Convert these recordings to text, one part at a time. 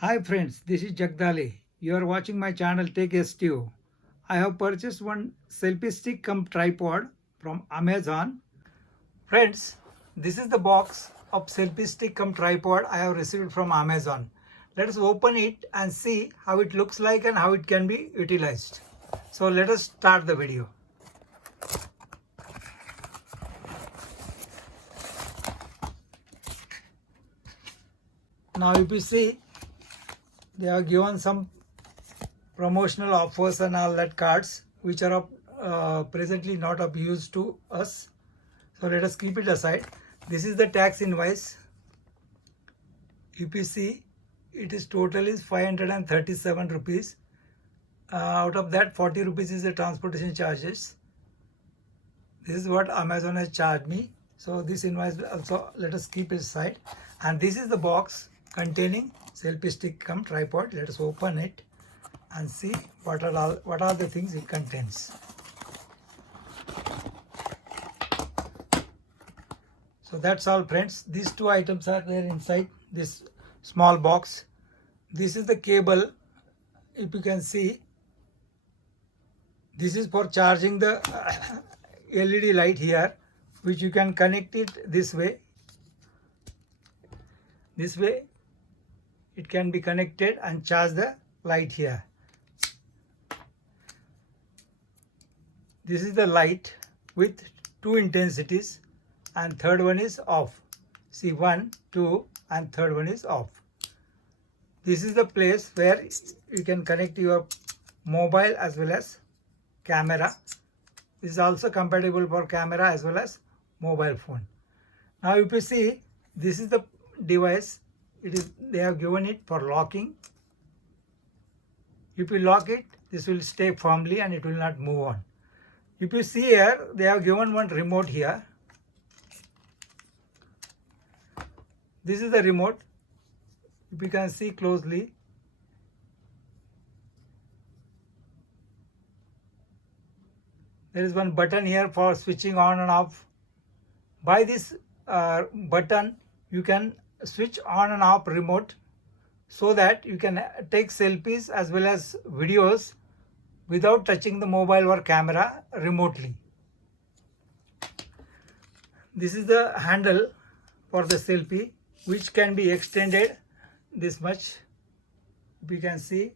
Hi friends, this is Jagdale. You are watching my channel Take STO. I have purchased one selfie stick cum tripod from Amazon. Friends, this is the box of selfie stick cum tripod I have received from Amazon. Let us open it and see how it looks like and how it can be utilized. So let us start the video. Now if you see, they have given some promotional offers and all that cards which are presently not of use to us. So let us keep it aside. This is the tax invoice. If you see, it is total is 537 rupees. Out of that 40 rupees is the transportation charges. This is what Amazon has charged me. So this invoice also let us keep it aside. And this is the box containing selfie stick cum tripod. Let us open it and see what are the things it contains. So that's all friends. These two items are there inside this small box. This is the cable. If you can see, this is for charging the LED light here, which you can connect it this way. This way it can be connected and charge the light here. This is the light with two intensities and third one is off. See, 1, 2 and third one is off. This is the place where you can connect your mobile as well as camera. This is also compatible for camera as well as mobile phone. Now if you see, this is the device. They have given it for locking. If you lock it, this will stay firmly and it will not move on. If you see here, they have given one remote here. This is the remote. If you can see closely, there is one button here for switching on and off. By this button, you can switch on and off remote so that you can take selfies as well as videos without touching the mobile or camera remotely. This is the handle for the selfie, which can be extended this much. If you can see,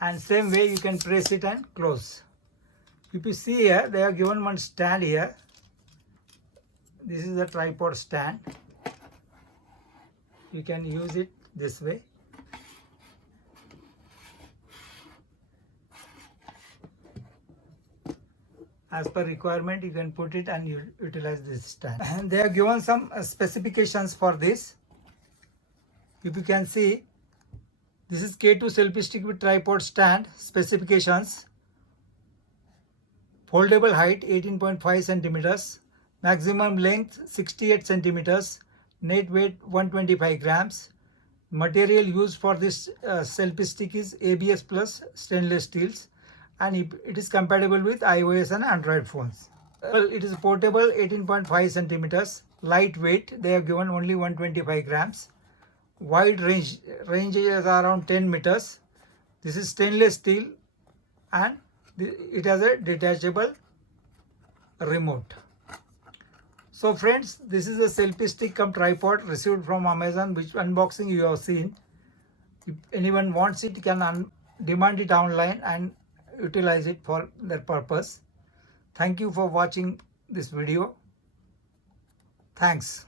and same way you can press it and close. If you see here, they have given one stand here. This is the tripod stand. You can use it this way. As per requirement, you can put it and utilize this stand. And they have given some specifications for this. If you can see, this is K2 selfie stick with tripod stand. Specifications: foldable height 18.5 centimeters, maximum length 68 centimeters, net weight 125 grams. Material used for this selfie stick is ABS plus stainless steels, and it is compatible with iOS and Android phones. Well, it is portable 18.5 centimeters, lightweight. They have given only 125 grams. Wide range is around 10 meters. This is stainless steel and it has a detachable remote. So friends, this is a selfie stick cum tripod received from Amazon, which unboxing you have seen. If anyone wants it, can demand it online and utilize it for their purpose. Thank you for watching this video. Thanks.